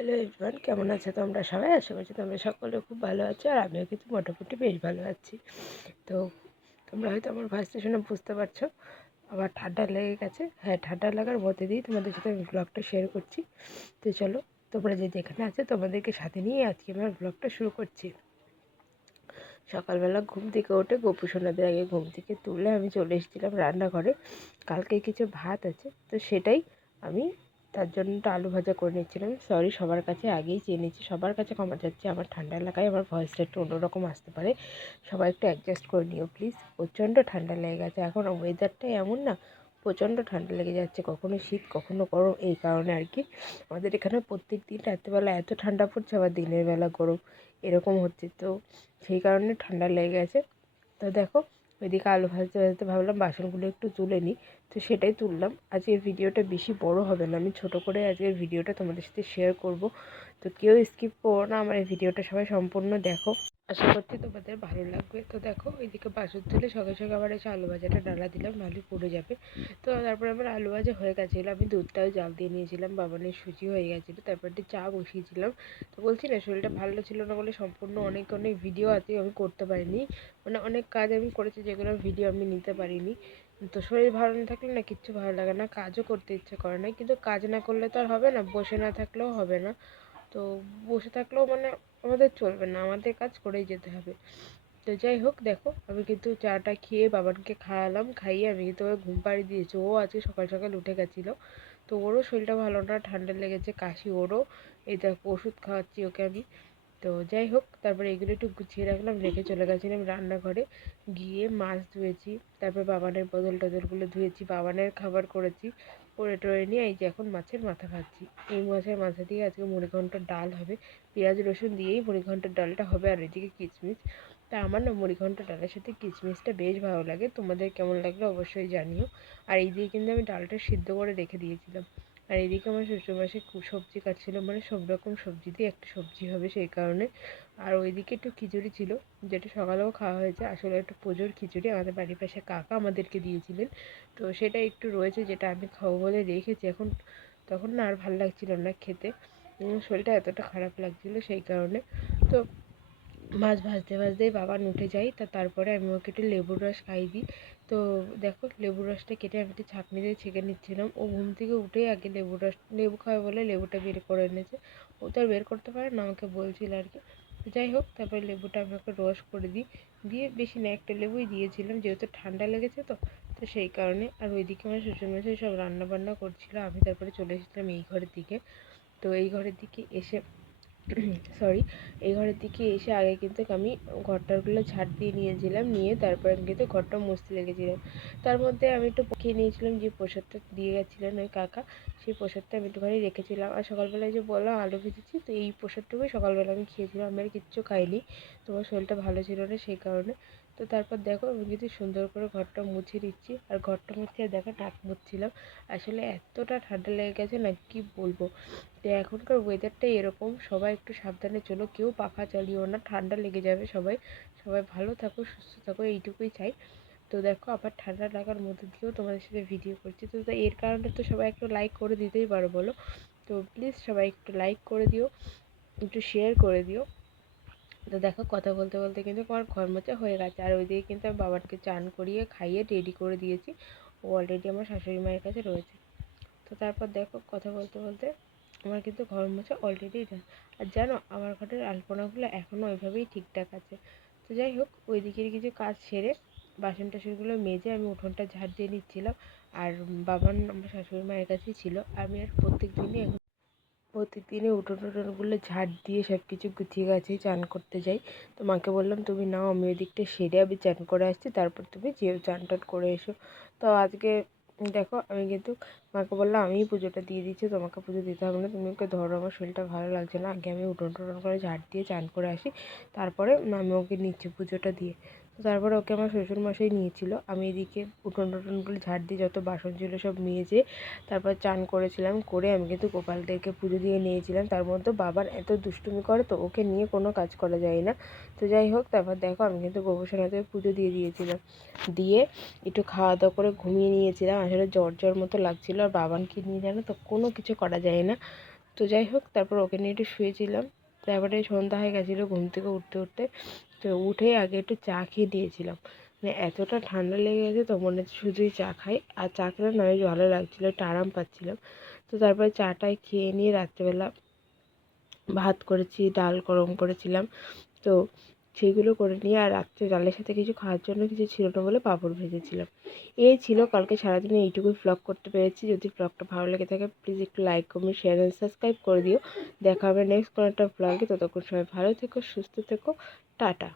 Hello everyone, কেমন আছো তোমরা সবাই? আশা করছি তোমরা সকলে খুব ভালো আছো, আর আমিও কিন্তু মোটামুটি বেশ ভালো আছি। তো তোমরা হয়তো আমার ভয়েসটা শুনে বুঝতে পারছো আমার ঠান্ডা লেগে গেছে। হ্যাঁ, ঠান্ডা লাগার মধ্যে দিয়েই তোমাদের সাথে আমি ব্লগটা শেয়ার করছি। তো চলো, তোমরা যে যেখানে আছে তোমাদেরকে সাথে নিয়ে আজকে আমার ব্লগটা শুরু করছি। সকালবেলা ঘুম থেকে উঠে গোপু সোনাদের আগে ঘুম থেকে তুলে আমি চলে এসেছিলাম রান্নাঘরে। কালকে কিছু ভাত আছে, তো সেটাই আমি তার জন্য একটু আলু ভাজা করে নিচ্ছিলাম। সরি, সবার কাছে আগেই চেয়ে নিচ্ছি, সবার কাছে ক্ষমা চাচ্ছি। আমার ঠান্ডা এলাকায় আমার ভয়েসটা একটু অন্যরকম আসতে পারে, সবাই একটু অ্যাডজাস্ট করে নিও প্লিজ। প্রচণ্ড ঠান্ডা লেগে গেছে, এখন ওয়েদারটাই এমন না, প্রচণ্ড ঠান্ডা লেগে যাচ্ছে, কখনো শীত কখনো গরম, এই কারণে আর কি। আমাদের এখানে প্রত্যেক দিন রাত্রেবেলা এত ঠান্ডা পড়ছে, আবার দিনের বেলা গরম, এরকম হচ্ছে। তো সেই কারণে ঠান্ডা লেগে গেছে। তো দেখো, ওইদিকে আলু ভাজতে ভাজতে ভাবলাম বাসনগুলো একটু তুলে নিই, তো সেটাই তুললাম। আজকের ভিডিওটা বেশি বড় হবে না, আমি ছোট করে আজকের ভিডিওটা তোমাদের সাথে শেয়ার করব। তো কেউ স্কিপ করো না, আমার এই ভিডিওটা সবাই সম্পূর্ণ দেখো, আশা করছি তোমাদের ভালো লাগবে। তো দেখো, ওইদিকে বাসন তুলে সঙ্গে সঙ্গে আবার এসে আলু ভাজাটা ডালা দিলাম, নাহলে পুড়ে যাবে। তো তারপরে আমার আলু ভাজা হয়ে গেছিলো, আমি দুধটাও জাল দিয়ে নিয়েছিলাম, বাবানের সুজি হয়ে গেছিলো, তারপর একটু চা বসিয়েছিলাম। তো বলছি না, শরীরটা ভালো ছিল না বলে সম্পূর্ণ অনেক অনেক ভিডিও আছে আমি করতে পারিনি, মানে অনেক কাজ আমি করেছি যেগুলো ভিডিও আমি নিতে পারিনি। তো শরীর ভালো না থাকলে না কিচ্ছু ভালো লাগে না, কাজও করতে ইচ্ছে করে না, কিন্তু কাজ না করলে তো আর হবে না, বসে না থাকলেও হবে না। তো বসে থাকলেও মানে আমাদের চলবে না, আমাদের কাজ করেই যেতে হবে। তো যাই হোক, দেখো আমি কিন্তু চাটা খেয়ে বাবানকে খাওয়ালাম, খাইয়ে আমি কিন্তু ওকে ঘুম পাড়িয়ে দিয়েছি। ও আজকে সকাল সকাল উঠে গেছিলো, তো ওরও শরীরটা ভালো না, ঠান্ডা লেগেছে, কাশি ওরও। এই দেখো ওষুধ খাওয়াচ্ছি ওকে আমি। তো যাই হোক, তারপরে এগুলো একটু গুছিয়ে রাখলাম, রেখে চলে গেছিলাম রান্নাঘরে। গিয়ে মাছ ধুয়েছি, তারপর বাবানের বদল টদলগুলো ধুয়েছি, বাবানের খাবার করেছি, করে টরে নিয়ে এই যে এখন মাছের মাথা ভাজছি। এই মাছের মাথা দিয়ে আজকে মুড়িঘণ্টার ডাল হবে, পেঁয়াজ রসুন দিয়েই মুড়িঘণ্টার ডালটা হবে, আর এদিকে কিশমিশ। তা আমার না মুড়িঘণ্টা ডালের সাথে কিশমিশটা বেশ ভালো লাগে, তোমাদের কেমন লাগলো অবশ্যই জানিও। আর এই দিয়ে কিন্তু আমি ডালটা সিদ্ধ করে রেখে দিয়েছিলাম। আর এদিকে আমার শ্বশুরমশাই সবজি কাটছিল, মানে সব রকম সবজি দিয়ে একটা সবজি হবে সেই কারণে। আর ওইদিকে একটু খিচুড়ি ছিল, যেটা সকালেও খাওয়া হয়েছে, আসলে একটু পুজোর খিচুড়ি আমাদের বাড়ির পাশে কাকা আমাদেরকে দিয়েছিলেন। তো সেটা একটু রয়েছে, যেটা আমি খাবো বলে রেখেছি এখন। তখন না আর ভালো লাগছিল না খেতে, শরীরটা এতটা খারাপ লাগছিল সেই কারণে। তো মাছ ভাজতে ভাজতেই বাবান উঠে যায়, তারপরে আমি ওকে একটু লেবুর রস খাইয়ে দিই। তো দেখো, লেবুর রসটা কেটে আমি একটু ছাঁকনি দিয়ে ছেঁকে নিচ্ছিলাম। ও ঘুম থেকে উঠেই আগে লেবু খাবে বলে লেবুটা বের করে এনেছে। ও তো আর বের করতে পারে না, আমাকে বলছিল আর কি। তো যাই হোক, তারপরে লেবুটা আমি ওকে রস করে দিই, দিয়ে বেশি না একটা লেবুই দিয়েছিলাম, যেহেতু ঠান্ডা লেগেছে তো, তো সেই কারণে। আর ওইদিকে আমার শ্বশুরমশাই সব রান্না বান্না করছিল, আমি তারপরে চলে এসেছিলাম এই ঘরের দিকে। তো এই ঘরের দিকে এসে সরি, এই ঘরের দিকে এসে আগে কিন্তু আমি ঘরটারগুলো ঝাড় দিয়ে নিয়েছিলাম, নিয়ে তারপরে আমি কিন্তু ঘরটা মুছতে লেগেছিলাম। তার মধ্যে আমি একটু খেয়ে নিয়েছিলাম, যে প্রসাদটা দিয়ে গেছিলেন ওই কাকা, সেই প্রসাদটা আমি একটুখানি রেখেছিলাম। আর সকালবেলায় যে বললাম আলু ভেজেছি, তো এই প্রসাদটুকুই সকালবেলা আমি খেয়েছিলাম, আমি আর কিচ্ছু খাইনি, তোমার শরীরটা ভালো ছিল না সেই কারণে। তো তারপর দেখো, আমি কিন্তু সুন্দর করে ঘরটা মুছে দিচ্ছি, আর ঘরটা মুছে দেখো নাক মুছছিলাম। আসলে এতটা ঠান্ডা লেগে গেছে না, কি বলবো। তো এখনকার ওয়েদারটাই এরকম, সবাই একটু সাবধানে চলো, কেউ পাখা চালিও না, ঠান্ডা লেগে যাবে সবাই। সবাই ভালো থাকো, সুস্থ থাকো, এইটুকুই চাই। তো দেখো, আবার ঠান্ডা লাগার মধ্যে দিয়েও তোমাদের সাথে ভিডিও করছি, তো এর কারণে তো সবাই একটু লাইক করে দিতেই পারো বলো। তো প্লিজ সবাই একটু লাইক করে দিও, একটু শেয়ার করে দিও। তো দেখো, কথা বলতে বলতে কিন্তু আমার ঘর মোছা হয়ে গেছে, আর ওইদিকে কিন্তু আমি বাবাকে চান করিয়ে খাইয়ে রেডি করে দিয়েছি, ও অলরেডি আমার শাশুড়ি মায়ের কাছে রয়েছে। তো তারপর দেখো, কথা বলতে বলতে আমার কিন্তু ঘর মোছা অলরেডি ডান। আর জানো, আমার ঘরের আলপনাগুলো এখনও ওইভাবেই ঠিকঠাক আছে। তো যাই হোক, ওই দিকের কিছু কাজ সেরে বাসন টাসনগুলো মেজে আমি উঠোনটা ঝাড় দিয়ে নিচ্ছিলাম। আর বাবান আমার শাশুড়ি মায়ের কাছেই ছিল, আমি আর প্রত্যেকদিনই উঠোন টুটোনগুলো ঝাড় দিয়ে সব কিছু গুছিয়ে গাছিয়ে চান করতে যাই। তো মাকে বললাম তুমি নাও, আমি ওই দিকটা সেরে আমি চান করে আসছি, তারপর তুমি যেও চান টান করে এসো। তো আজকে দেখো, আমি কিন্তু মাকে বললাম আমিই পুজোটা দিয়ে দিচ্ছি, তোমাকে পুজো দিতে হবে না, তুমি ওকে ধরো, আমার শরীরটা ভালো লাগছে না, আগে আমি উঠোন টুটোন করে ঝাড় দিয়ে চান করে আসি, তারপরে আমি ওকে নিচ্ছি পুজোটা দিয়ে। তো তারপরে ওকে আমার শ্বশুরমশাই নিয়েছিল, আমি এদিকে উঠোন টুটোনগুলো ঝাড় দিয়ে যত বাসন ছিল সব মেজে তারপর চান করেছিলাম, করে আমি কিন্তু গোপালদেরকে পুজো দিয়ে নিয়েছিলাম। তার মধ্যে বাবার এত দুষ্টুমি করে, তো ওকে নিয়ে কোনো কাজ করা যায় না। তো যাই হোক, তারপর দেখো আমি কিন্তু গোবরসোনাতে পুজো দিয়ে দিয়েছিলাম, দিয়ে একটু খাওয়া দাওয়া করে ঘুমিয়ে নিয়েছিলাম। আসলে জ্বর জ্বর মতো লাগছিলো, আর বাবানকে নিয়ে জানো তো কোনো কিছু করা যায় না। তো যাই হোক, তারপর ওকে নিয়ে একটু শুয়েছিলাম। তারপরে সন্ধ্যা হয়ে গেছিলো ঘুম থেকে উঠতে উঠতে। তো উঠেই আগে একটু চা খেয়ে দিয়েছিলাম। মানে এতটা ঠান্ডা লেগে গেছে তো মনে হচ্ছে শুধুই চা খাই, আর চা খেলে না বেশ ভালো লাগছিলো, একটু আরাম পাচ্ছিলাম। তো তারপরে চাটাই খেয়ে নিয়ে রাত্রেবেলা ভাত করেছি, ডাল গরম করেছিলাম। তো সেইগুলো করে নিয়ে আর রাত্রে ডালের সাথে কিছু খাওয়ার জন্য কিছু ছিল না বলে পাঁপড় ভেজেছিলাম। এই ছিল কালকে সারাদিনে এইটুকুই ভ্লগ করতে পেরেছি। যদি ভ্লগটা ভালো লেগে থাকে প্লিজ একটু like, comment, share and subscribe করে দিও। দেখা হবে নেক্সট কোনো একটা ভ্লগে। ততক্ষণ সবাই ভালো থেকো, সুস্থ থেকো, টাটা।